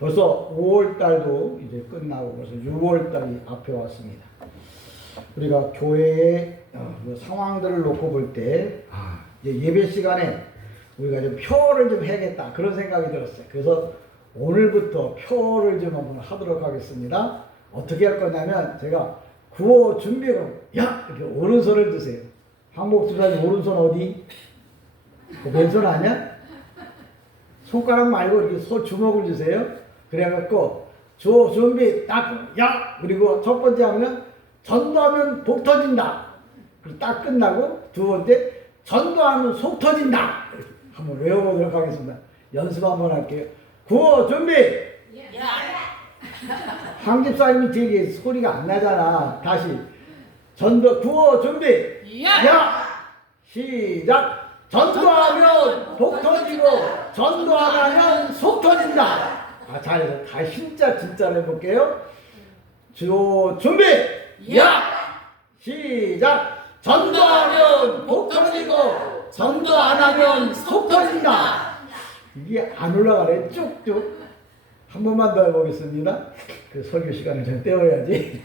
벌써 5월 달도 이제 끝나고 벌써 6월 달이 앞에 왔습니다. 우리가 교회의 그 상황들을 놓고 볼 때 이제 예배 시간에 우리가 좀 표를 좀 해야겠다 그런 생각이 들었어요. 그래서 오늘부터 표를 좀 한번 하도록 하겠습니다. 어떻게 할 거냐면 제가 구호 준비로 야 이렇게 오른손을 드세요. 황복수사님 오른손 어디? 그 왼손 아니야? 손가락 말고 이렇게 주먹을 주세요. 그래갖고 준비 딱 야 그리고 첫 번째 하면 전도하면 복 터진다. 그리고 딱 끝나고 두 번째 전도하면 속 터진다. 한번 외워보도록 하겠습니다. 연습 한번 할게요. 구호 준비. 황 집사님이 되게 소리가 안 나잖아. 다시 전도 구호 준비. 야 시작. 전도하면 복 터지고 전도하면 속 터진다. 잘해서 다 진짜로 해볼게요. 준비. 야 시작. 전도하면 복 터지고 전도 안 하면 속 터진다. 이게 안 올라가네. 쭉쭉. 한 번만 더 해보겠습니다. 그 설교 시간을 좀 때워야지.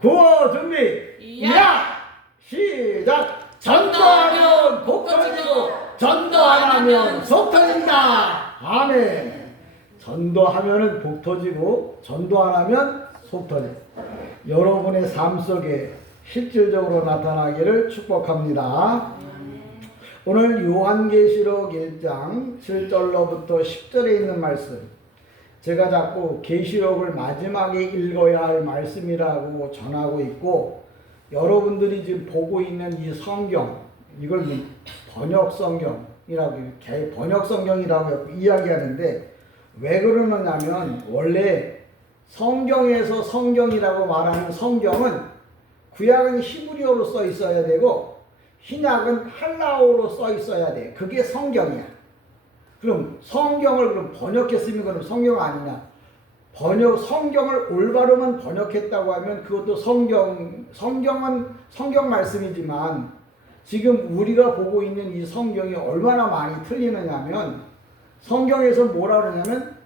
구호 준비. 야 시작. 전도하면 복 터지고 전도 안 하면 속 터진다. 아멘. 전도하면은 복 터지고 전도 안 하면 속 터진다. 여러분의 삶 속에 실질적으로 나타나기를 축복합니다. 오늘 요한계시록 1장 7절로부터 10절에 있는 말씀, 제가 자꾸 계시록을 마지막에 읽어야 할 말씀이라고 전하고 있고, 여러분들이 지금 보고 있는 이 성경, 이걸 번역성경이라고 이야기하는데, 왜 그러느냐면 원래 성경에서 성경이라고 말하는 성경은 구약은 히브리어로 써 있어야 되고 신약은 헬라어로 써 있어야 돼. 그게 성경이야. 그럼 성경을 그럼 번역했으면 그럼 성경 아니냐? 성경을 올바르면 번역했다고 하면 그것도 성경은 성경 말씀이지만 지금 우리가 보고 있는 이 성경이 얼마나 많이 틀리느냐면 성경에서 뭐라 그러냐면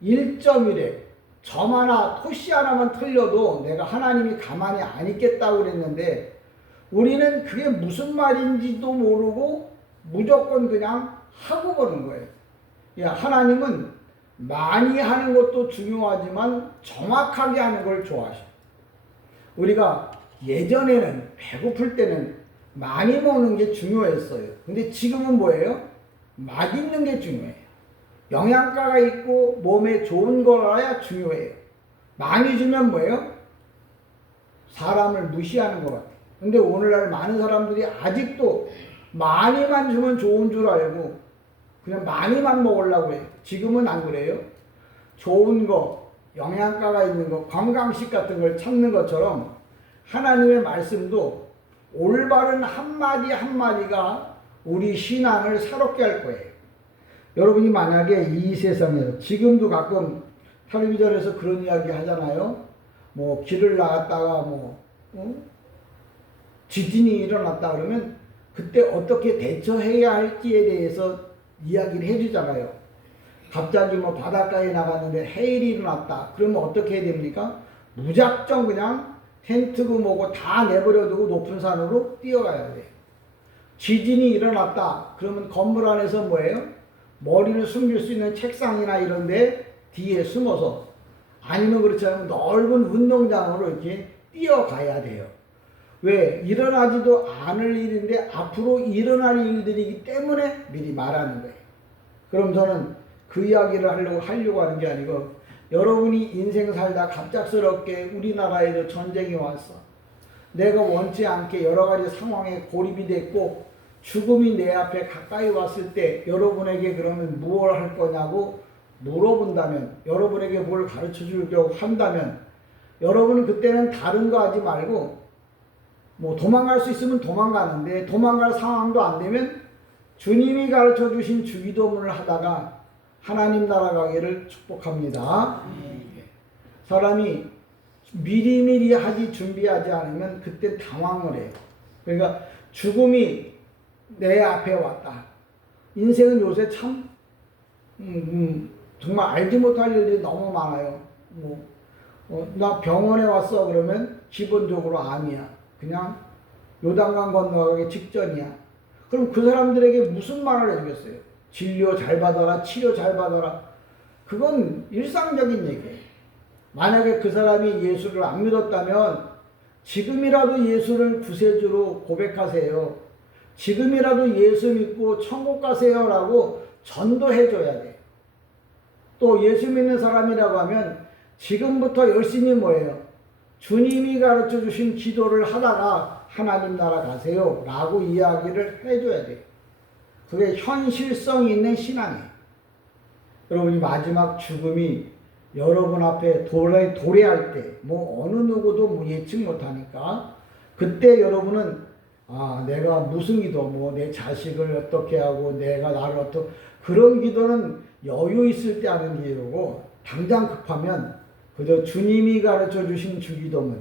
1.1에 점 하나, 토시 하나만 틀려도 내가 하나님이 가만히 안 있겠다고 그랬는데 우리는 그게 무슨 말인지도 모르고 무조건 그냥 하고 보는 거예요. 야, 하나님은 많이 하는 것도 중요하지만 정확하게 하는 걸 좋아하셔. 우리가 예전에는 배고플 때는 많이 먹는 게 중요했어요. 근데 지금은 뭐예요? 맛있는 게 중요해요. 영양가가 있고 몸에 좋은 거라야 중요해요. 많이 주면 뭐예요? 사람을 무시하는 것 같아요. 근데 오늘날 많은 사람들이 아직도 많이만 주면 좋은 줄 알고 그냥 많이만 먹으려고 해요. 지금은 안 그래요. 좋은 거, 영양가가 있는 거, 건강식 같은 걸 찾는 것처럼 하나님의 말씀도 올바른 한마디 한마디가 우리 신앙을 새롭게 할 거예요. 여러분이 만약에 이 세상에서 지금도 가끔 텔레비전에서 그런 이야기 하잖아요. 뭐 길을 나갔다가 지진이 일어났다 그러면 그때 어떻게 대처해야 할지에 대해서 이야기를 해주잖아요. 갑자기 뭐 바닷가에 나갔는데 해일이 일어났다. 그러면 어떻게 해야 됩니까? 무작정 그냥 텐트고 뭐고 다 내버려두고 높은 산으로 뛰어가야 돼요. 지진이 일어났다. 그러면 건물 안에서 뭐예요? 머리를 숨길 수 있는 책상이나 이런 데 뒤에 숨어서 아니면 그렇지 않으면 넓은 운동장으로 이렇게 뛰어가야 돼요. 왜? 일어나지도 않을 일인데 앞으로 일어날 일들이기 때문에 미리 말하는 거예요. 그럼 저는 그 이야기를 하려고 하는 게 아니고 여러분이 인생 살다 갑작스럽게 우리나라에도 전쟁이 왔어. 내가 원치 않게 여러 가지 상황에 고립이 됐고 죽음이 내 앞에 가까이 왔을 때 여러분에게 그러면 무엇을 할 거냐고 물어본다면, 여러분에게 뭘 가르쳐 주려고 한다면 여러분은 그때는 다른 거 하지 말고 뭐 도망갈 수 있으면 도망가는데 도망갈 상황도 안 되면 주님이 가르쳐 주신 주기도문을 하다가 하나님 나라 가기를 축복합니다. 사람이 미리미리 준비하지 않으면 그때 당황을 해요. 그러니까 죽음이 내 앞에 왔다. 인생은 요새 참 정말 알지 못할 일이 너무 많아요. 나 병원에 왔어 그러면 기본적으로 암이야. 그냥 요단강 건너가기 직전이야. 그럼 그 사람들에게 무슨 말을 해주겠어요? 진료 잘 받아라, 치료 잘 받아라. 그건 일상적인 얘기예요. 만약에 그 사람이 예수를 안 믿었다면 지금이라도 예수를 구세주로 고백하세요. 지금이라도 예수 믿고 천국 가세요라고 전도해줘야 돼. 또 예수 믿는 사람이라고 하면 지금부터 열심히 뭐예요? 주님이 가르쳐 주신 기도를 하다가 하나님 나라 가세요 라고 이야기를 해줘야 돼요. 그게 현실성 있는 신앙이에요. 여러분이 마지막 죽음이 여러분 앞에 도래할 때, 어느 누구도 예측 못하니까, 그때 여러분은, 내가 무슨 기도, 내 자식을 어떻게 하고, 내가 나를 그런 기도는 여유 있을 때 하는 기도고, 당장 급하면, 그저 주님이 가르쳐 주신 주기도문,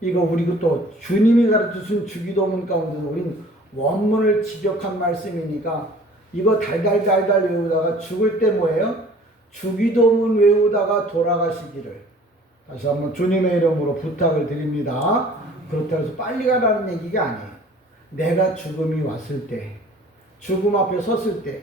이거 우리가 또 주님이 가르쳐 주신 주기도문 가운데서 우린 원문을 지적한 말씀이니까, 이거 달달달달 외우다가 죽을 때 뭐예요? 주기도문 외우다가 돌아가시기를 다시 한번 주님의 이름으로 부탁을 드립니다. 그렇다고 해서 빨리 가라는 얘기가 아니에요. 내가 죽음이 왔을 때, 죽음 앞에 섰을 때,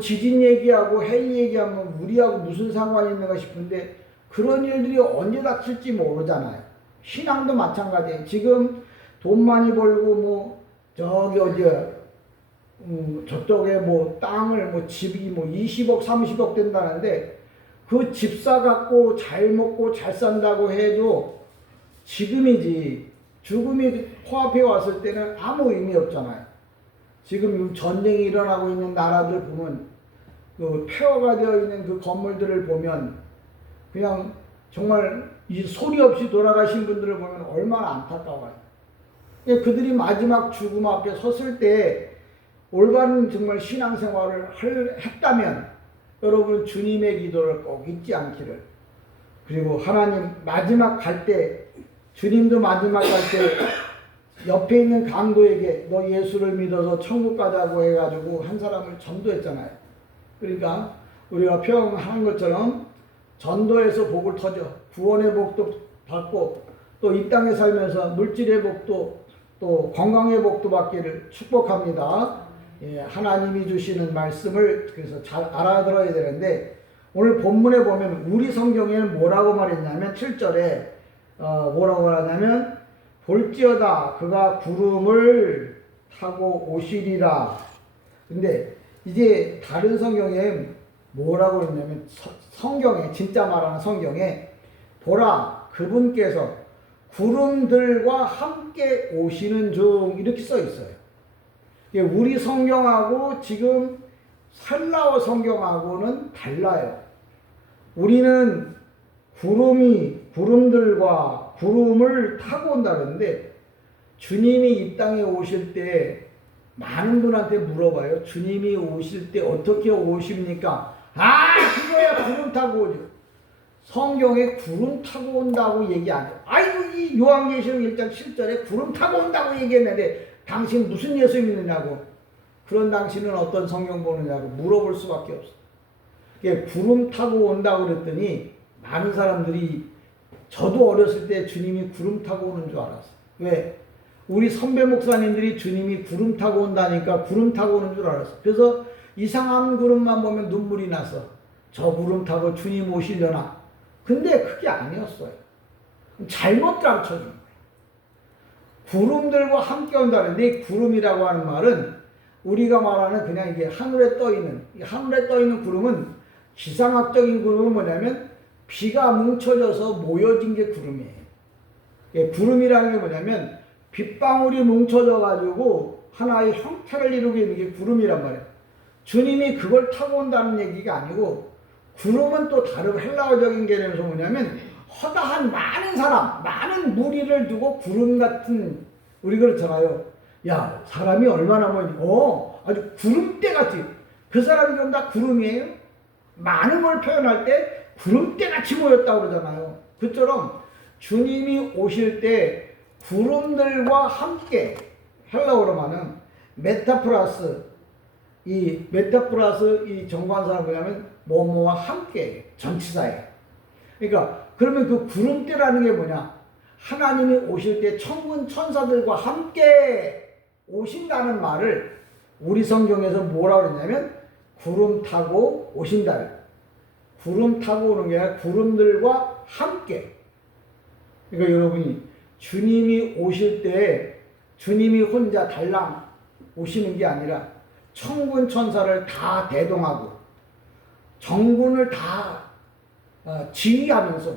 지진 얘기하고 해일 얘기하면 우리하고 무슨 상관이 있는가 싶은데 그런 일들이 언제 닥칠지 모르잖아요. 신앙도 마찬가지예요. 지금 돈 많이 벌고 저기 어디야 저쪽에 땅을 집이 20억 30억 된다는데 그 집 사갖고 잘 먹고 잘 산다고 해도 지금이지 죽음이 코앞에 왔을 때는 아무 의미 없잖아요. 지금 전쟁이 일어나고 있는 나라들 보면 그 폐허가 되어 있는 그 건물들을 보면 그냥 정말 이 소리 없이 돌아가신 분들을 보면 얼마나 안타까워요. 그들이 마지막 죽음 앞에 섰을 때 올바른 정말 신앙생활을 했다면 여러분 주님의 기도를 꼭 잊지 않기를. 그리고 하나님 마지막 갈 때 주님도 마지막 갈 때 옆에 있는 강도에게 너 예수를 믿어서 천국 가자고 해가지고 한 사람을 전도했잖아요. 그러니까 우리가 표현한 것처럼 전도해서 복을 터져 구원의 복도 받고 또 이 땅에 살면서 물질의 복도 또 건강의 복도 받기를 축복합니다. 하나님이 주시는 말씀을 그래서 잘 알아들어야 되는데 오늘 본문에 보면 우리 성경에는 뭐라고 말했냐면 7절에 뭐라고 말하냐면 볼지어다 그가 구름을 타고 오시리라. 근데 이제 다른 성경에 뭐라고 했냐면 성경에 진짜 말하는 성경에 보라 그분께서 구름들과 함께 오시는 중 이렇게 써 있어요. 우리 성경하고 지금 헬라어 성경하고는 달라요. 우리는 구름들과 구름을 타고 온다는데 주님이 이 땅에 오실 때 많은 분한테 물어봐요. 주님이 오실 때 어떻게 오십니까? 그거야 구름 타고 오죠. 성경에 구름 타고 온다고 얘기 안 해요. 이 요한계시록 1장 7절에 구름 타고 온다고 얘기했는데 당신 무슨 예수 믿느냐고. 그런 당신은 어떤 성경 보느냐고 물어볼 수밖에 없어. 구름 타고 온다고 그랬더니 많은 사람들이 저도 어렸을 때 주님이 구름 타고 오는 줄 알았어. 왜? 우리 선배 목사님들이 주님이 구름 타고 온다니까 구름 타고 오는 줄 알았어. 그래서 이상한 구름만 보면 눈물이 나서 저 구름 타고 주님 오시려나. 근데 그게 아니었어요. 잘못 가르쳐 준 거예요. 구름들과 함께 온다는데 구름이라고 하는 말은 우리가 말하는 그냥 이게 하늘에 떠 있는 구름은 기상학적인 구름은 뭐냐면 비가 뭉쳐져서 모여진 게 구름이에요. 구름이라는 게 뭐냐면 빗방울이 뭉쳐져 가지고 하나의 형태를 이루게 있는 게 구름이란 말이에요. 주님이 그걸 타고 온다는 얘기가 아니고 구름은 또 다른 헬라어적인 개념에서 뭐냐면 허다한 많은 사람, 많은 무리를 두고 구름 같은 우리 그렇잖아요. 야 사람이 얼마나 모이니 아주 구름대같이 그 사람이 그럼 다 구름이에요? 많은 걸 표현할 때 구름대같이 모였다고 그러잖아요. 그처럼 주님이 오실 때 구름들과 함께 헬라어로 말하는 메타프라스 이 메타플러스 이 정관사는 뭐냐면 뭐뭐와 함께 전치사예요. 그러니까 그러면 그 구름대라는 게 뭐냐? 하나님이 오실 때 천군 천사들과 함께 오신다는 말을 우리 성경에서 뭐라고 그러냐면 구름 타고 오신다. 구름 타고 오는 게 아니라 구름들과 함께. 그러니까 여러분이 주님이 오실 때 주님이 혼자 달랑 오시는 게 아니라 천군 천사를 다 대동하고 정군을 다 지휘하면서,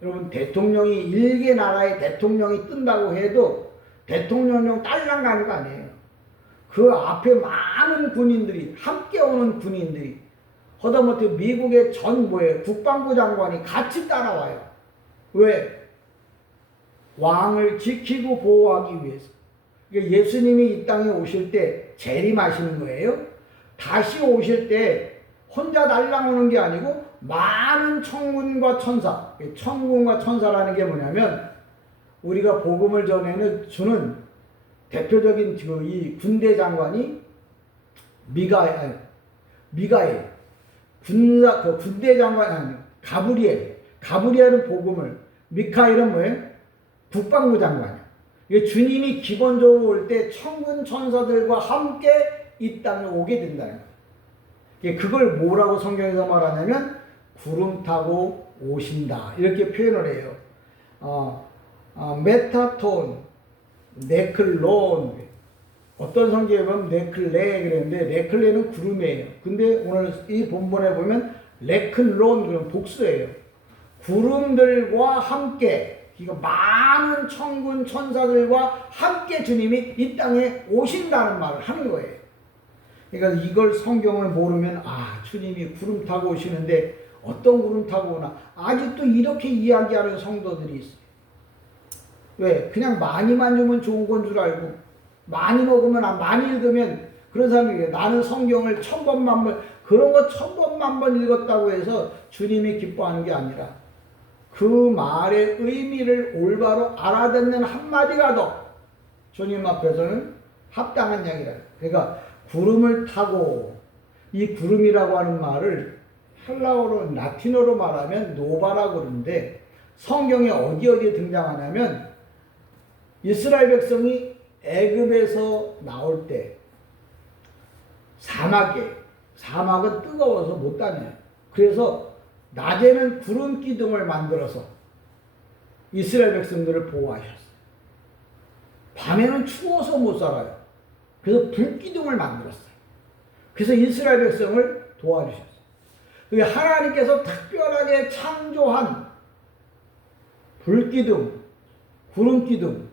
여러분 대통령이 일개 나라의 대통령이 뜬다고 해도 대통령령 딸랑 가는 거 아니에요. 그 앞에 많은 군인들이 함께 오는 군인들이 하다못해 미국의 전 국방부 장관이 같이 따라와요. 왜? 왕을 지키고 보호하기 위해서. 그러니까 예수님이 이 땅에 오실 때 재림하시는 거예요. 다시 오실 때 혼자 날아오는 게 아니고 많은 천군과 천사. 천군과 천사라는 게 뭐냐면 우리가 복음을 주는 대표적인 이 군대 장관이 미가엘. 군대 장관이 가브리엘. 가브리엘은 복음을, 미카엘은 뭐예요? 국방부 장관이야. 주님이 기본적으로 올 때 천군 천사들과 함께 이 땅에 오게 된다는 거예요. 그걸 뭐라고 성경에서 말하냐면 구름 타고 오신다 이렇게 표현을 해요. 메타톤, 네클론, 어떤 성경에 보면 네클레 그랬는데 네클레는 구름이에요. 근데 오늘 이 본문에 보면 레클론 그런 복수예요. 구름들과 함께, 이거 많은 천군 천사들과 함께 주님이 이 땅에 오신다는 말을 하는 거예요. 그러니까 이걸 성경을 모르면 주님이 구름 타고 오시는데 어떤 구름 타고 오나 아직도 이렇게 이야기하는 성도들이 있어요. 왜? 그냥 많이만 주면 좋은 건 줄 알고 많이 먹으면 많이 읽으면 그런 사람이 나는 성경을 1000번 그런 거 1000번 읽었다고 해서 주님이 기뻐하는 게 아니라 그 말의 의미를 올바로 알아듣는 한마디가 더 주님 앞에서는 합당한 이야기다. 그러니까 구름을 타고, 이 구름이라고 하는 말을 헬라어로 라틴어로 말하면 노바라고 그러는데 성경에 어디에 등장하냐면 이스라엘 백성이 애굽에서 나올 때 사막은 뜨거워서 못 다녀요. 그래서 낮에는 구름 기둥을 만들어서 이스라엘 백성들을 보호하셨어요. 밤에는 추워서 못 살아요. 그래서 불 기둥을 만들었어요. 그래서 이스라엘 백성을 도와주셨어요. 하나님께서 특별하게 창조한 불 기둥, 구름 기둥.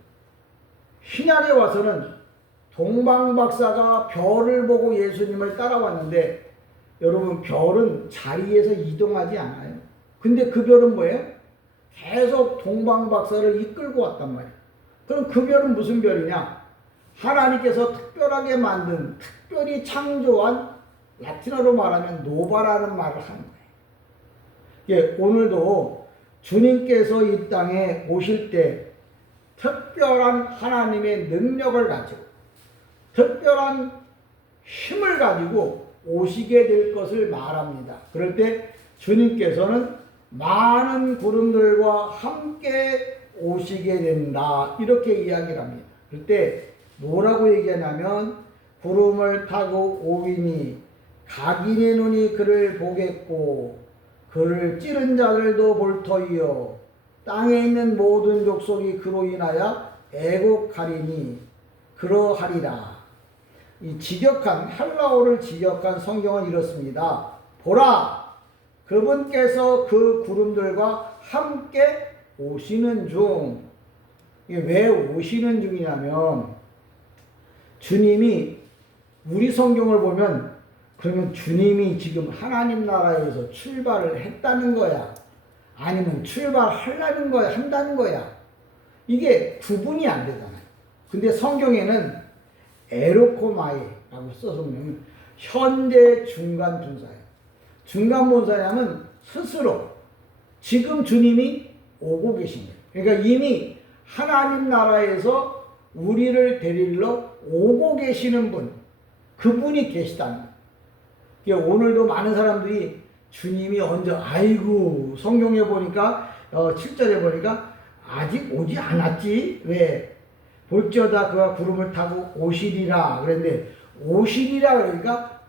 신약에 와서는 동방박사가 별을 보고 예수님을 따라왔는데 여러분 별은 자리에서 이동하지 않아요. 근데 그 별은 뭐예요? 계속 동방박사를 이끌고 왔단 말이에요. 그럼 그 별은 무슨 별이냐? 하나님께서 특별하게 만든, 특별히 창조한, 라틴어로 말하면 노바라는 말을 하는 거예요. 오늘도 주님께서 이 땅에 오실 때 특별한 하나님의 능력을 가지고 특별한 힘을 가지고 오시게 될 것을 말합니다. 그럴 때 주님께서는 많은 구름들과 함께 오시게 된다 이렇게 이야기를 합니다. 그럴 때 뭐라고 얘기하냐면 구름을 타고 오이니 각인의 눈이 그를 보겠고 그를 찌른 자들도 볼 터이요 땅에 있는 모든 족속이 그로 인하여 애곡하리니 그러하리라. 이 직역한 헬라어를 직역한 성경은 이렇습니다. 보라, 그분께서 그 구름들과 함께 오시는 중. 이게 왜 오시는 중이냐면 주님이, 우리 성경을 보면 그러면 주님이 지금 하나님 나라에서 출발을 했다는 거야? 아니면 출발하려는 거야? 한다는 거야? 이게 구분이 안 되잖아요. 근데 성경에는 에로코마이라고 써서 보면 현재 중간 분사예요. 중간 분사냐면 스스로 지금 주님이 오고 계신 거예요. 그러니까 이미 하나님 나라에서 우리를 데리러 오고 계시는 분, 그분이 계시다는 거예요. 오늘도 많은 사람들이 주님이 언제, 아이고, 성경에 보니까, 7절에 보니까, 아직 오지 않았지? 왜? 볼지어다 그가 구름을 타고 오시리라. 그랬는데, 오시리라 그러니까,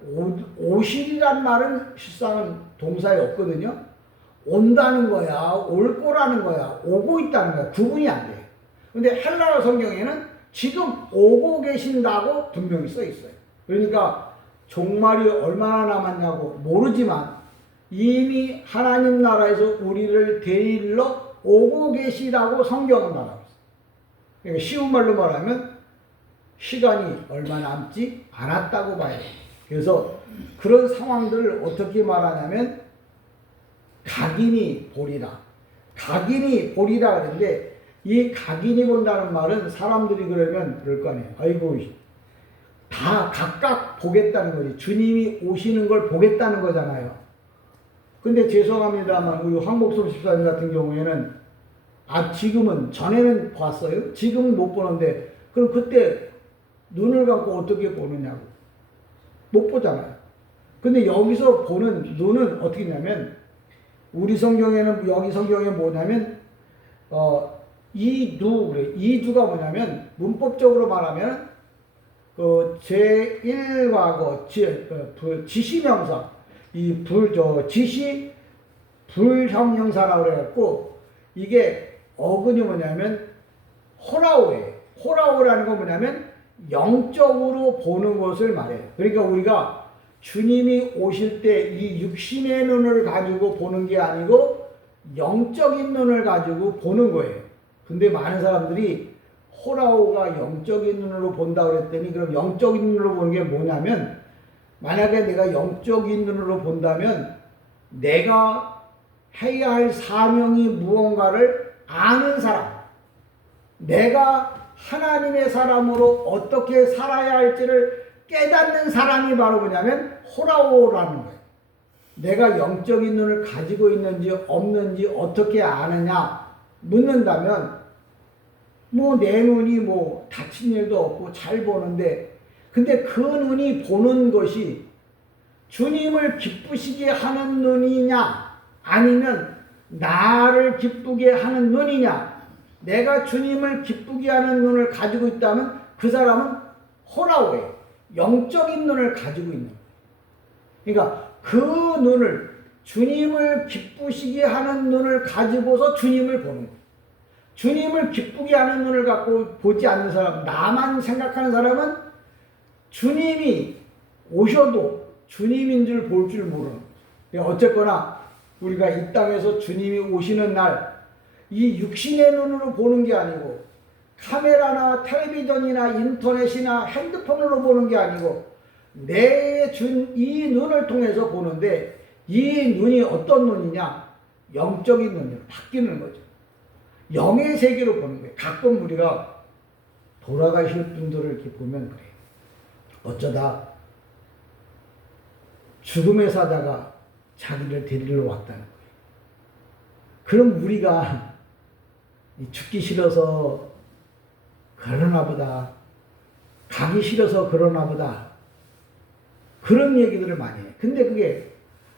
오시리란 말은 실상은 동사에 없거든요. 온다는 거야, 올 거라는 거야, 오고 있다는 거야. 구분이 안 돼. 근데 헬라어 성경에는 지금 오고 계신다고 분명히 써 있어요. 그러니까 종말이 얼마나 남았냐고 모르지만 이미 하나님 나라에서 우리를 데리러 오고 계시다고 성경은 말하고 있어요. 그러니까 쉬운 말로 말하면 시간이 얼마 남지 않았다고 봐요. 그래서 그런 상황들을 어떻게 말하냐면 각인이 보리라. 각인이 보리라 그러는데 이 각인이 본다는 말은 사람들이 그러면 그럴 거 아니에요. 아이고, 다 각각 보겠다는 거지. 주님이 오시는 걸 보겠다는 거잖아요. 근데 죄송합니다만 우리 황복섭 집사님 같은 경우에는 지금은 전에는 봤어요. 지금은 못 보는데 그럼 그때 눈을 감고 어떻게 보느냐고. 못 보잖아요. 근데 여기서 보는 눈은 어떻게 냐면 우리 성경에는 여기 성경에 뭐냐면 이두 그래. 이두가 뭐냐면 문법적으로 말하면 제1과거 지시명사 이 지시 불형용사라고 그래갖고 이게 어근이 뭐냐면 호라오예요. 호라오라는 건 뭐냐면 영적으로 보는 것을 말해요. 그러니까 우리가 주님이 오실 때 이 육신의 눈을 가지고 보는 게 아니고 영적인 눈을 가지고 보는 거예요. 근데 많은 사람들이 호라오가 영적인 눈으로 본다고 그랬더니 그럼 영적인 눈으로 보는 게 뭐냐면 만약에 내가 영적인 눈으로 본다면 내가 해야 할 사명이 무언가를 아는 사람, 내가 하나님의 사람으로 어떻게 살아야 할지를 깨닫는 사람이 바로 뭐냐면 호라오라는 거예요. 내가 영적인 눈을 가지고 있는지 없는지 어떻게 아느냐 묻는다면 내 눈이 다친 일도 없고 잘 보는데 근데 그 눈이 보는 것이 주님을 기쁘시게 하는 눈이냐 아니면 나를 기쁘게 하는 눈이냐 내가 주님을 기쁘게 하는 눈을 가지고 있다면 그 사람은 호라오예요. 영적인 눈을 가지고 있는 거예요. 그러니까 그 눈을 주님을 기쁘시게 하는 눈을 가지고서 주님을 보는 거예요. 주님을 기쁘게 하는 눈을 갖고 보지 않는 사람, 나만 생각하는 사람은 주님이 오셔도 주님인 줄 볼 줄 모르는 거예요. 어쨌거나 우리가 이 땅에서 주님이 오시는 날 이 육신의 눈으로 보는 게 아니고 카메라나 텔레비전이나 인터넷이나 핸드폰으로 보는 게 아니고 이 눈을 통해서 보는데 이 눈이 어떤 눈이냐? 영적인 눈으로 바뀌는 거죠. 영의 세계로 보는 거예요. 가끔 우리가 돌아가실 분들을 이렇게 보면 그래요. 어쩌다 죽음의 사자가 자기를 데리러 왔다는 거예요. 그럼 우리가 죽기 싫어서 그러나 보다, 가기 싫어서 그러나 보다, 그런 얘기들을 많이 해요. 근데 그게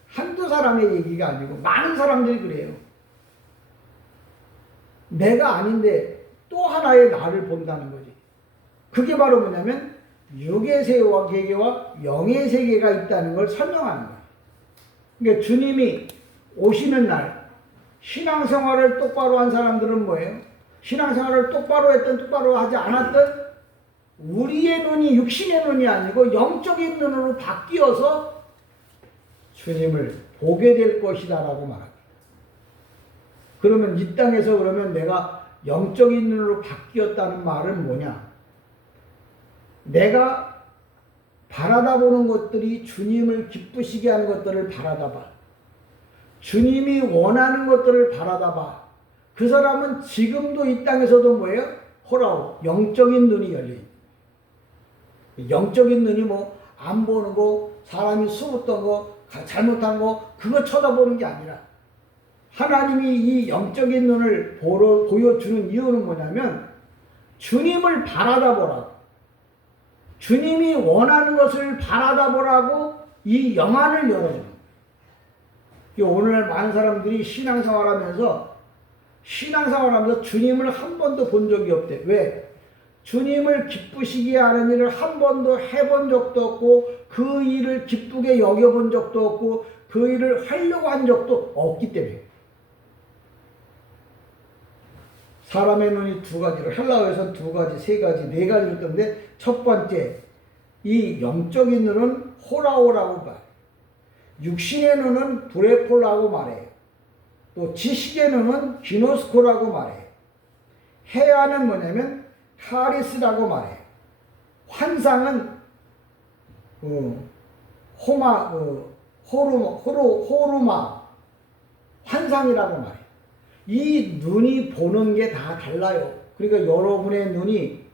한두 사람의 얘기가 아니고 많은 사람들이 그래요. 내가 아닌데 또 하나의 나를 본다는 거지. 그게 바로 뭐냐면 육의 세계와 영의 세계가 있다는 걸 설명하는 거예요. 그러니까 주님이 오시는 날 신앙생활을 똑바로 한 사람들은 뭐예요? 신앙생활을 똑바로 했든 똑바로 하지 않았든 우리의 눈이 육신의 눈이 아니고 영적인 눈으로 바뀌어서 주님을 보게 될 것이다 라고 말합니다. 그러면 이 땅에서 그러면 내가 영적인 눈으로 바뀌었다는 말은 뭐냐? 내가 바라다 보는 것들이 주님을 기쁘시게 하는 것들을 바라다 봐. 주님이 원하는 것들을 바라다 봐. 그 사람은 지금도 이 땅에서도 뭐예요? 호라오, 영적인 눈이 열려있는. 영적인 눈이 안 보는 거, 사람이 숨었던 거, 잘못한 거, 그거 쳐다보는 게 아니라 하나님이 이 영적인 눈을 보여주는 이유는 뭐냐면 주님을 바라다 보라고. 주님이 원하는 것을 바라다 보라고 이 영안을 열어주는 거예요. 오늘날 많은 사람들이 신앙생활하면서 주님을 한 번도 본 적이 없대. 왜? 주님을 기쁘시게 하는 일을 한 번도 해본 적도 없고 그 일을 기쁘게 여겨본 적도 없고 그 일을 하려고 한 적도 없기 때문에. 사람의 눈이 두 가지로, 헬라어에서는 두 가지, 세 가지, 네 가지로 뜨는데 첫 번째, 이 영적인 눈은 호라오라고 말해요. 육신의 눈은 브레폴라고 말해요. 또 지식의 눈은 기노스코라고 말해요. 해야는 뭐냐면 카리스라고 말해요. 환상은 호루마 환상이라고 말해요. 이 눈이 보는 게 다 달라요. 그러니까 여러분의 눈이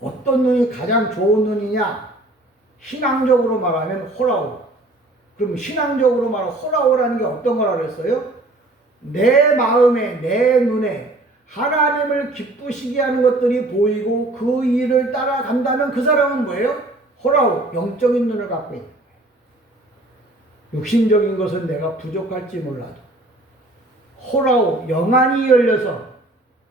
어떤 눈이 가장 좋은 눈이냐? 신앙적으로 말하면 호라오. 그럼 신앙적으로 말하면 호라오라는 게 어떤 거라 그랬어요? 내 마음에, 내 눈에 하나님을 기쁘시게 하는 것들이 보이고 그 일을 따라간다면 그 사람은 뭐예요? 호라오, 영적인 눈을 갖고 있는 거예요. 육신적인 것은 내가 부족할지 몰라도 호라오, 영안이 열려서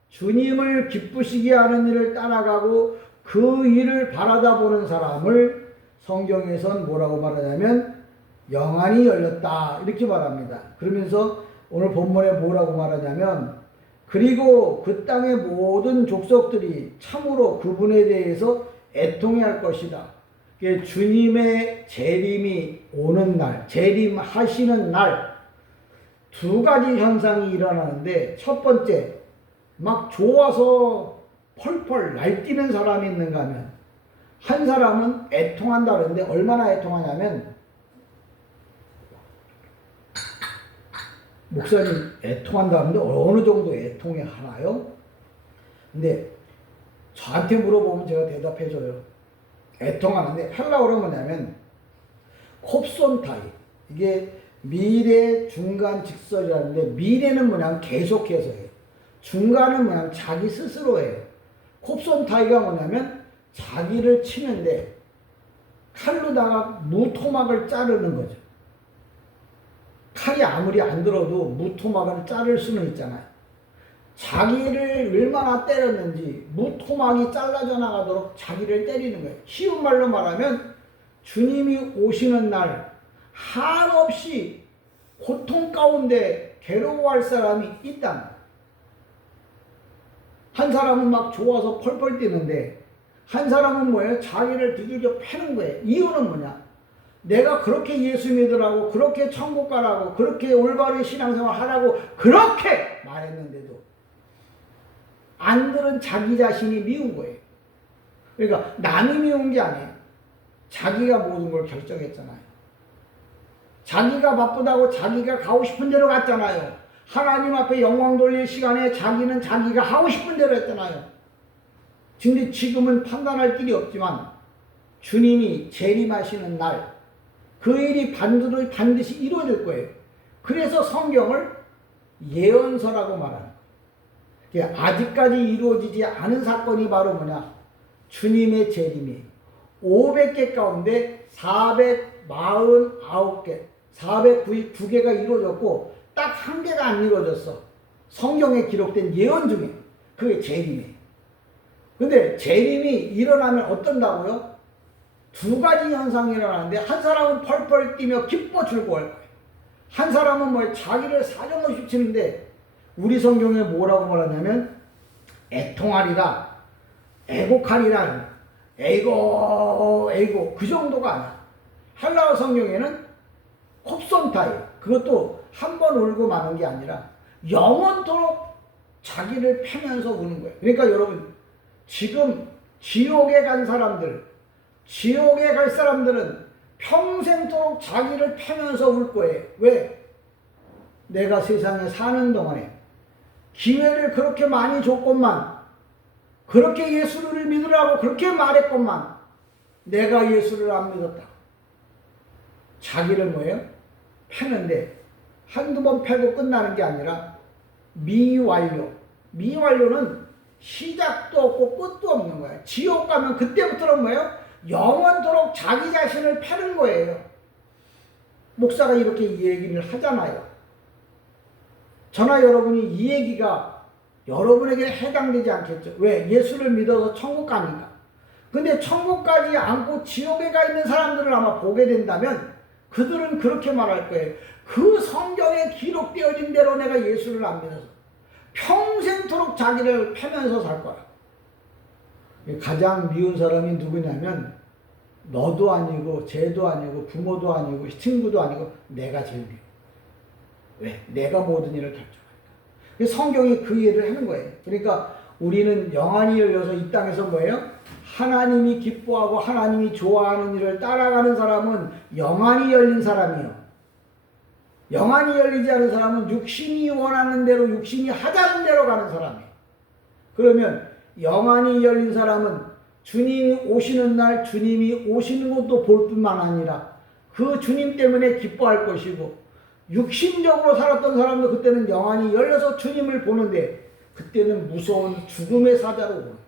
주님을 기쁘시게 하는 일을 따라가고 그 일을 바라다 보는 사람을 성경에선 뭐라고 말하냐면 영안이 열렸다 이렇게 말합니다. 그러면서 오늘 본문에 뭐라고 말하냐면 그리고 그 땅의 모든 족속들이 참으로 그분에 대해서 애통해할 것이다. 주님의 재림이 오는 날, 재림하시는 날 두 가지 현상이 일어나는데 첫 번째, 막 좋아서 펄펄 날뛰는 사람이 있는가 하면 한 사람은 애통한다 그러는데 얼마나 애통하냐면 목사님 애통한다 하는데 어느 정도 애통이 하나요? 근데 저한테 물어보면 제가 대답해줘요. 애통하는데 헬라어로 뭐냐면 콥손타이, 이게 미래 중간 직설이라는데 미래는 뭐냐면 계속해서예요. 중간은 뭐냐면 자기 스스로예요. 콥손타이가 뭐냐면 자기를 치는데 칼로다가 무토막을 자르는 거죠. 칼이 아무리 안 들어도 무토막을 자를 수는 있잖아요. 자기를 얼마나 때렸는지 무토막이 잘라져 나가도록 자기를 때리는 거예요. 쉬운 말로 말하면 주님이 오시는 날 한없이 고통 가운데 괴로워할 사람이 있다. 한 사람은 막 좋아서 펄펄 뛰는데 한 사람은 뭐예요? 자기를 두들겨 패는 거예요. 이유는 뭐냐? 내가 그렇게 예수 믿으라고, 그렇게 천국 가라고, 그렇게 올바른 신앙생활 하라고 그렇게 말했는데도 안 들은 자기 자신이 미운 거예요. 그러니까 남이 미운 게 아니에요. 자기가 모든 걸 결정했잖아요. 자기가 바쁘다고 자기가 가고 싶은 대로 갔잖아요. 하나님 앞에 영광 돌릴 시간에 자기는 자기가 하고 싶은 대로 했잖아요. 근데 지금은 판단할 길이 없지만 주님이 재림하시는 날 그 일이 반드시 이루어질 거예요. 그래서 성경을 예언서라고 말하는 거예요. 아직까지 이루어지지 않은 사건이 바로 뭐냐? 주님의 재림이 500개 가운데 449개, 492개가 이루어졌고 딱 한 개가 안 이루어졌어. 성경에 기록된 예언 중에 그게 재림이에요. 근데 재림이 일어나면 어떤다고요? 두 가지 현상이 일어나는데 한 사람은 펄펄 뛰며 기뻐 즐거워할 거예요. 한 사람은 뭐 자기를 사정없이 치는데 우리 성경에 뭐라고 말하냐면 애통하리라, 애곡하리라, 에이고 그 정도가 아니야. 헬라어 성경에는 콥손타이, 그것도 한 번 울고 마는 게 아니라 영원토록 자기를 패면서 우는 거예요. 그러니까 여러분 지금 지옥에 간 사람들, 지옥에 갈 사람들은 평생토록 자기를 패면서 울 거예요. 왜? 내가 세상에 사는 동안에 기회를 그렇게 많이 줬건만, 그렇게 예수를 믿으라고 그렇게 말했건만 내가 예수를 안 믿었다. 자기를 뭐예요? 패는데 한두 번 패고 끝나는 게 아니라 미완료. 미완료는 시작도 없고 끝도 없는 거예요. 지옥 가면 그때부터는 뭐예요? 영원토록 자기 자신을 패는 거예요. 목사가 이렇게 이 얘기를 하잖아요. 저나 여러분이 이 얘기가 여러분에게 해당되지 않겠죠. 왜? 예수를 믿어서 천국 가니까. 근데 천국 가지 않고 지옥에 가 있는 사람들을 아마 보게 된다면 그들은 그렇게 말할 거예요. 그 성경에 기록되어진 대로 내가 예수를 안 믿어서 평생토록 자기를 패면서 살 거야. 가장 미운 사람이 누구냐면 너도 아니고 쟤도 아니고 부모도 아니고 친구도 아니고 내가 제일 미워. 왜? 내가 모든 일을 결정하니까. 성경이 그 일을 하는 거예요. 그러니까 우리는 영안이 열려서 이 땅에서 뭐예요? 하나님이 기뻐하고 하나님이 좋아하는 일을 따라가는 사람은 영안이 열린 사람이요. 영안이 열리지 않은 사람은 육신이 원하는 대로 육신이 하자는 대로 가는 사람이에요. 그러면 영안이 열린 사람은 주님이 오시는 날 주님이 오시는 것도 볼 뿐만 아니라 그 주님 때문에 기뻐할 것이고 육신적으로 살았던 사람도 그때는 영안이 열려서 주님을 보는데 그때는 무서운 죽음의 사자로 오는 거예요.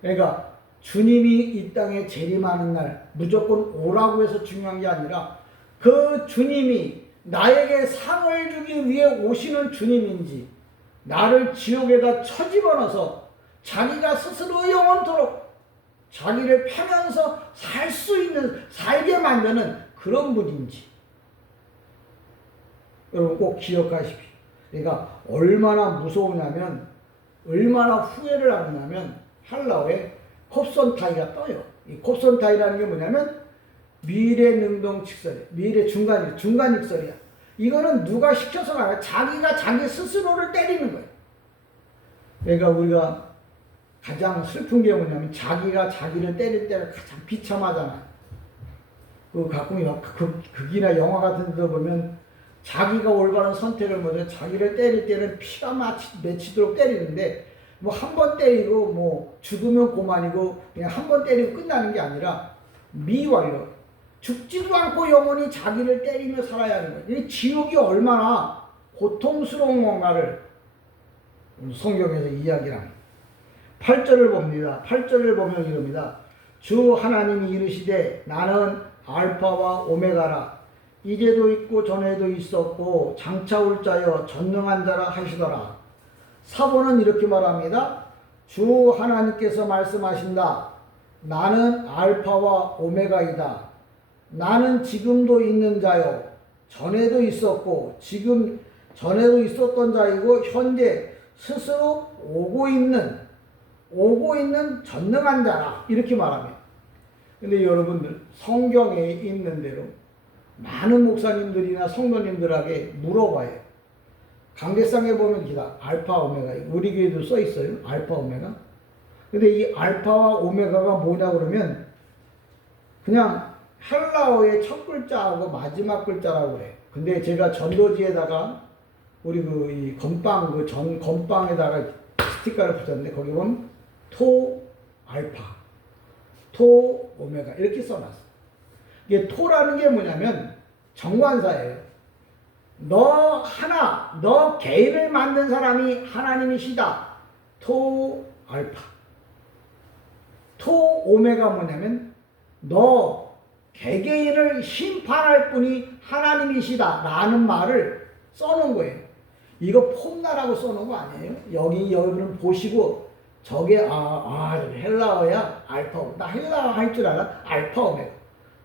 그러니까 주님이 이 땅에 재림하는 날 무조건 오라고 해서 중요한 게 아니라 그 주님이 나에게 상을 주기 위해 오시는 주님인지 나를 지옥에다 쳐집어넣어서 자기가 스스로 영원토록 자기를 패면서 살 수 있는 살게 만드는 그런 분인지 여러분 꼭 기억하십시오. 그러니까 얼마나 무서우냐면 얼마나 후회를 하느냐면 한라에 콥선타이가 떠요. 이 콥선타이라는 게 뭐냐면 미래 능동직설이야. 미래 중간직설이야. 이거는 누가 시켜서가 아니라 자기가 자기 스스로를 때리는 거예요. 그러니까 우리가 가장 슬픈 게 뭐냐면 자기가 자기를 때릴 때가 가장 비참하잖아. 그 가끔 극이나 영화 같은 데 보면 자기가 올바른 선택을 못해 자기를 때릴 때는 피가 맺히도록 때리는데 뭐 한 번 때리고 뭐 죽으면 고만이고 그냥 한 번 때리고 끝나는 게 아니라 미완료. 죽지도 않고 영원히 자기를 때리며 살아야 하는 거예요. 이 지옥이 얼마나 고통스러운 건가를 성경에서 이야기를 합니다. 8절을 봅니다. 8절을 보면 이럽니다. 주 하나님이 이르시되 나는 알파와 오메가라. 이제도 있고 전에도 있었고 장차 올 자여 전능한 자라 하시더라. 사본은 이렇게 말합니다. 주 하나님께서 말씀하신다. 나는 알파와 오메가이다. 나는 지금도 있는 자요. 전에도 있었고 지금 전에도 있었던 자이고 현재 스스로 오고 있는 전능한 자라. 이렇게 말합니다. 근데 여러분들 성경에 있는 대로 많은 목사님들이나 성도님들에게 물어봐요. 강대상에 보면 기다 알파 오메가 우리 교회도 써 있어요. 알파 오메가. 근데 이 알파와 오메가가 뭐냐 그러면 그냥 헬라어의 첫 글자하고 마지막 글자라고 그래요. 근데 제가 전도지에다가 우리 이 건빵에다가 스티커를 붙였는데 거기 보면 토 알파, 토 오메가 이렇게 써놨어요. 이게 토라는 게 뭐냐면 정관사예요. 너 개인을 만든 사람이 하나님이시다. 토 알파. 토 오메가 뭐냐면 너 개개인을 심판할 분이 하나님이시다 라는 말을 써놓은 거예요. 이거 폼나라고 써놓은 거 아니에요? 여러분은 보시고 저게 헬라어야 알파. 나 헬라어 할 줄 알아? 알파 오메가.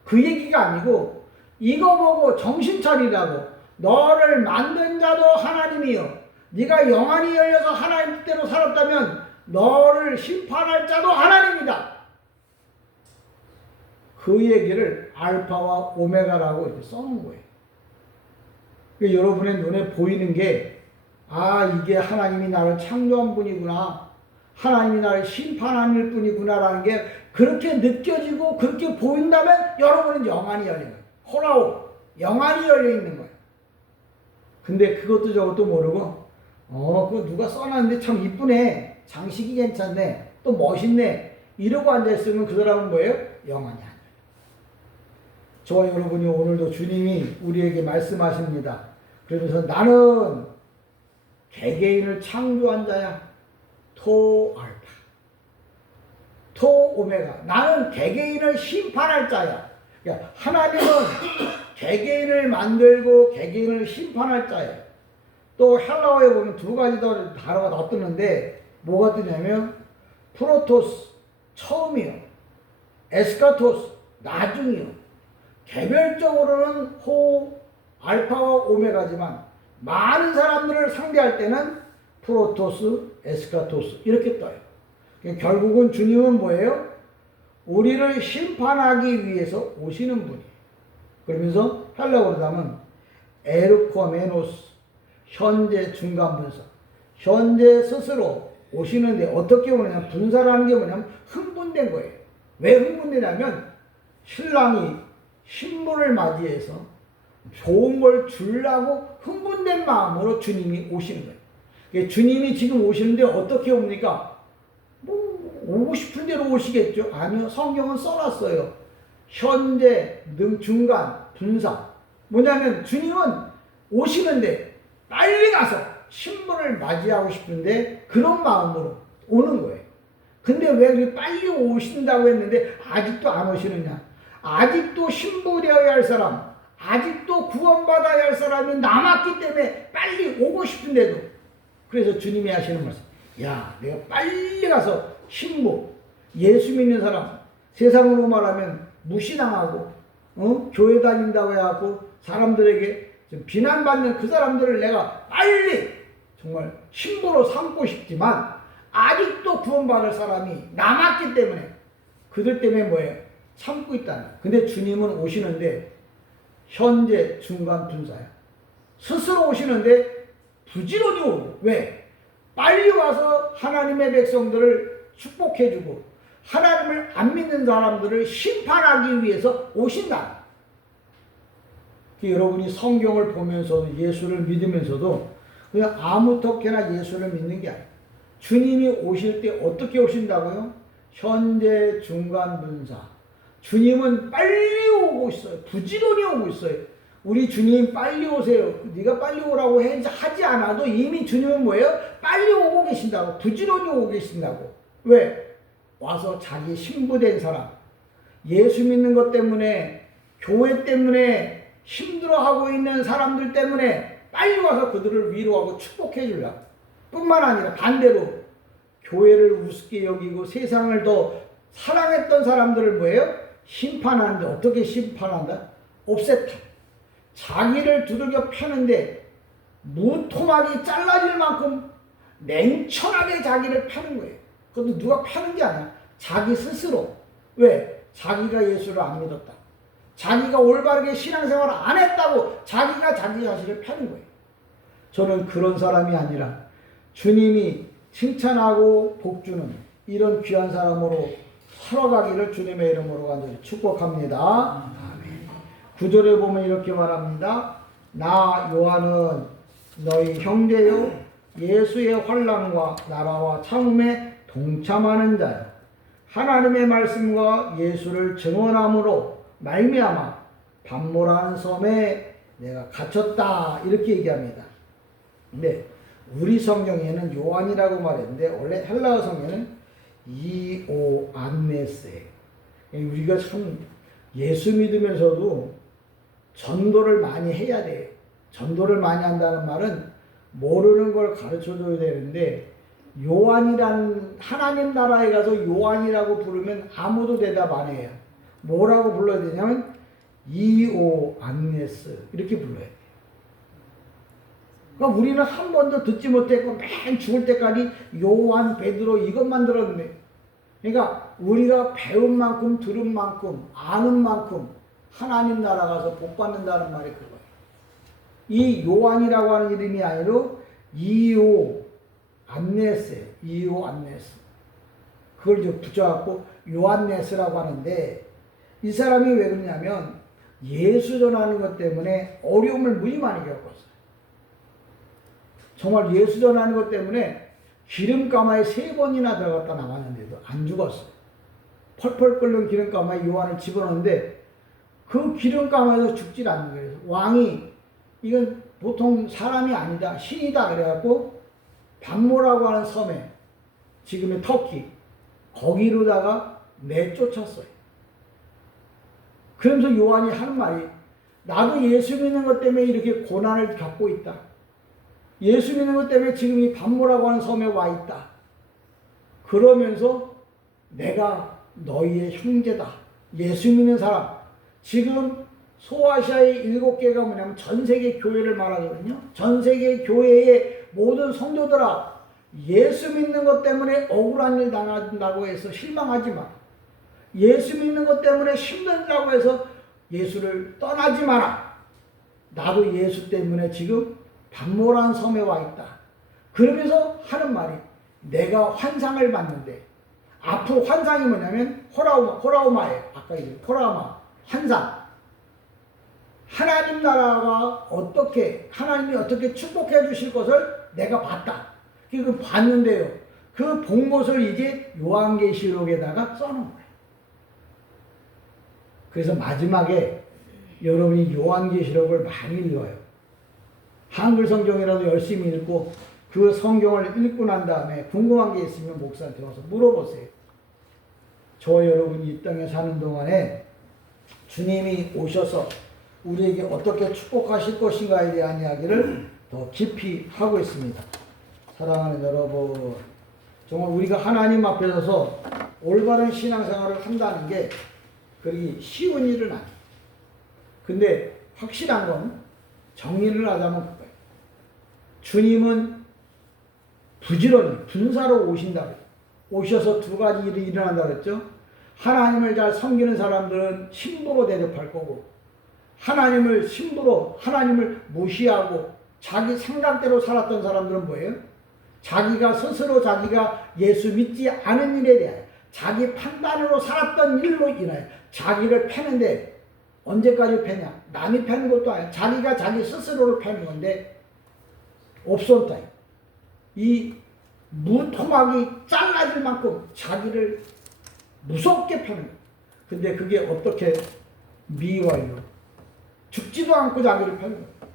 그 얘기가 아니고 이거 보고 정신 차리라고. 너를 만든 자도 하나님이요. 네가 영안이 열려서 하나님 뜻대로 살았다면 너를 심판할 자도 하나님이다. 그 얘기를 알파와 오메가라고 이렇게 써놓은 거예요. 그러니까 여러분의 눈에 보이는 게 이게 하나님이 나를 창조한 분이구나. 하나님이 나를 심판하는 분이구나라는 게 그렇게 느껴지고 그렇게 보인다면 여러분은 영안이 열린 거예요. 호라오, 영안이 열려 있는 거예요. 근데 그것도 저것도 모르고 그거 누가 써놨는데 참 이쁘네. 장식이 괜찮네. 또 멋있네. 이러고 앉아있으면 그 사람은 뭐예요? 영안이 아니에요. 저와 여러분이 오늘도 주님이 우리에게 말씀하십니다. 그러면서 나는 개개인을 창조한 자야. 토 알파. 토 오메가. 나는 개개인을 심판할 자야. 그러니까 하나님은 개개인을 만들고 개개인을 심판할 자예요. 또 헬라어에 보면 두 가지 단어가 더 뜨는데 뭐가 뜨냐면 프로토스 처음이요, 에스카토스 나중이요. 개별적으로는 알파와 오메가지만 많은 사람들을 상대할 때는 프로토스, 에스카토스 이렇게 떠요. 그러니까 결국은 주님은 뭐예요? 우리를 심판하기 위해서 오시는 분이에요. 그러면서 헬라어로 하면 에르코메노스, 현재 중간분사. 현재 스스로 오시는데 어떻게 오느냐? 분사라는 게 뭐냐면 흥분된 거예요. 왜 흥분되냐면 신랑이 신부를 맞이해서 좋은 걸 주려고 흥분된 마음으로 주님이 오시는 거예요. 주님이 지금 오시는데 어떻게 옵니까? 뭐 오고 싶은 대로 오시겠죠? 아니요. 성경은 써놨어요. 현재, 중간, 분사. 뭐냐면 주님은 오시는데 빨리 가서 신부를 맞이하고 싶은데 그런 마음으로 오는 거예요. 근데 왜 빨리 오신다고 했는데 아직도 안 오시느냐? 아직도 신부 되어야 할 사람, 아직도 구원받아야 할 사람이 남았기 때문에 빨리 오고 싶은데도. 그래서 주님이 하시는 말씀, 야, 내가 빨리 가서 신부, 예수 믿는 사람, 세상으로 말하면 무시당하고 교회 다닌다고 해갖고 사람들에게 비난받는 그 사람들을 내가 빨리 정말 신부로 삼고 싶지만 아직도 구원받을 사람이 남았기 때문에 그들 때문에 뭐예요? 참고 있다는. 근데 주님은 오시는데 현재 중간 분사야. 스스로 오시는데 부지런히 오고. 왜? 빨리 와서 하나님의 백성들을 축복해주고 하나님을 안 믿는 사람들을 심판하기 위해서 오신다. 여러분이 성경을 보면서도 예수를 믿으면서도 그냥 아무렇게나 예수를 믿는 게 아니에요. 주님이 오실 때 어떻게 오신다고요? 현재 중간 분사. 주님은 빨리 오고 있어요. 부지런히 오고 있어요. 우리 주님 빨리 오세요. 네가 빨리 오라고 하지 않아도 이미 주님은 뭐예요? 빨리 오고 계신다고. 부지런히 오고 계신다고. 왜? 와서 자기 신부된 사람, 예수 믿는 것 때문에, 교회 때문에 힘들어하고 있는 사람들 때문에 빨리 와서 그들을 위로하고 축복해 주려고. 뿐만 아니라 반대로 교회를 우습게 여기고 세상을 더 사랑했던 사람들을 뭐예요? 심판하는데 어떻게 심판한다? 옵세타. 자기를 두들겨 패는데 무토막이 잘라질 만큼 냉철하게 자기를 패는 거예요. 그것도 누가 패는 게 아니야. 자기 스스로. 왜? 자기가 예수를 안 믿었다. 자기가 올바르게 신앙생활을 안 했다고 자기가 자기 자신을 패는 거예요. 저는 그런 사람이 아니라 주님이 칭찬하고 복주는 이런 귀한 사람으로 살아가기를 주님의 이름으로 간절히 축복합니다. 9절에 보면 이렇게 말합니다. 나 요한은 너희 형제요 예수의 환난과 나라와 참음에 동참하는 자요 하나님의 말씀과 예수를 증언함으로 말미암아 반모라는 섬에 내가 갇혔다 이렇게 얘기합니다. 근데 우리 성경에는 요한이라고 말했는데 원래 헬라어 성경에는 이오안네스예요. 우리가 참 예수 믿으면서도 전도를 많이 해야 돼요. 전도를 많이 한다는 말은 모르는 걸 가르쳐줘야 되는데 요한이란 하나님 나라에 가서 요한이라고 부르면 아무도 대답 안 해요. 뭐라고 불러야 되냐면 이오안네스 이렇게 불러야 돼요. 그러니까 우리는 한 번도 듣지 못했고 맨 죽을 때까지 요한, 베드로 이것만 들었는데 그러니까 우리가 배운 만큼 들은 만큼 아는 만큼 하나님 나라 가서 복 받는다는 말이 그거예요. 이 요한이라고 하는 이름이 아니라 이오안네스예요. 이오안네스. 그걸 이제 붙여갖고 요한네스라고 하는데 이 사람이 왜 그러냐면 예수 전하는 것 때문에 어려움을 무지 많이 겪었어요. 정말 예수 전하는 것 때문에 기름가마에 3번이나 들어갔다 나왔는데도 안 죽었어요. 펄펄 끓는 기름가마에 요한을 집어넣는데 그 기름가마에서 죽질 않는 거예요. 왕이 이건 보통 사람이 아니다 신이다 그래갖고 반모라고 하는 섬에 지금의 터키 거기로다가 내쫓았어요. 그러면서 요한이 하는 말이 나도 예수 믿는 것 때문에 이렇게 고난을 겪고 있다. 예수 믿는 것 때문에 지금 이 반모라고 하는 섬에 와 있다. 그러면서 내가 너희의 형제다. 예수 믿는 사람. 지금 소아시아의 7개가 뭐냐면 전 세계 교회를 말하거든요. 전 세계 교회의 모든 성도들아, 예수 믿는 것 때문에 억울한 일 당한다고 해서 실망하지 마. 예수 믿는 것 때문에 힘들다고 해서 예수를 떠나지 마라. 나도 예수 때문에 지금 반모란 섬에 와 있다. 그러면서 하는 말이 내가 환상을 봤는데, 앞으로 환상이 뭐냐면 호라우마예요. 아까 얘기한 호라우마 환상. 하나님 나라가 하나님이 어떻게 축복해 주실 것을 내가 봤다. 그 봤는데요. 그 본 것을 이제 요한계시록에다가 써놓은 거예요. 그래서 마지막에 여러분이 요한계시록을 많이 읽어요. 한글 성경이라도 열심히 읽고 그 성경을 읽고 난 다음에 궁금한 게 있으면 목사한테 와서 물어보세요. 저 여러분이 이 땅에 사는 동안에 주님이 오셔서 우리에게 어떻게 축복하실 것인가에 대한 이야기를 더 깊이 하고 있습니다. 사랑하는 여러분, 정말 우리가 하나님 앞에 서서 올바른 신앙생활을 한다는 게 그리 쉬운 일은 아니에요. 근데 확실한 건 정리를 하자면 그거예요. 주님은 부지런히 분사로 오신다고. 오셔서 두 가지 일이 일어난다고 했죠. 하나님을 잘 섬기는 사람들은 신부로 대접할 거고, 하나님을 신부로, 하나님을 무시하고 자기 생각대로 살았던 사람들은 뭐예요? 자기가 스스로 자기가 예수 믿지 않은 일에 대하여 자기 판단으로 살았던 일로 인하여 자기를 패는데, 언제까지 패냐? 남이 패는 것도 아니야. 자기가 자기 스스로를 패는 건데, 옵손 타임. 이 무토막이 잘라질 만큼 자기를 무섭게 패는 거야. 근데 그게 어떻게 미워요? 죽지도 않고 자기를 패는 거야.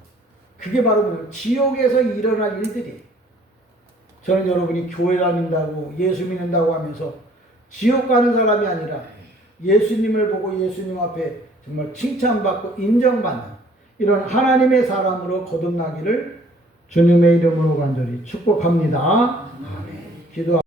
그게 바로 지옥에서 일어날 일들이에요. 저는 여러분이 교회 다닌다고 예수 믿는다고 하면서 지옥 가는 사람이 아니라 예수님을 보고 예수님 앞에 정말 칭찬받고 인정받는 이런 하나님의 사람으로 거듭나기를 주님의 이름으로 간절히 축복합니다. 기도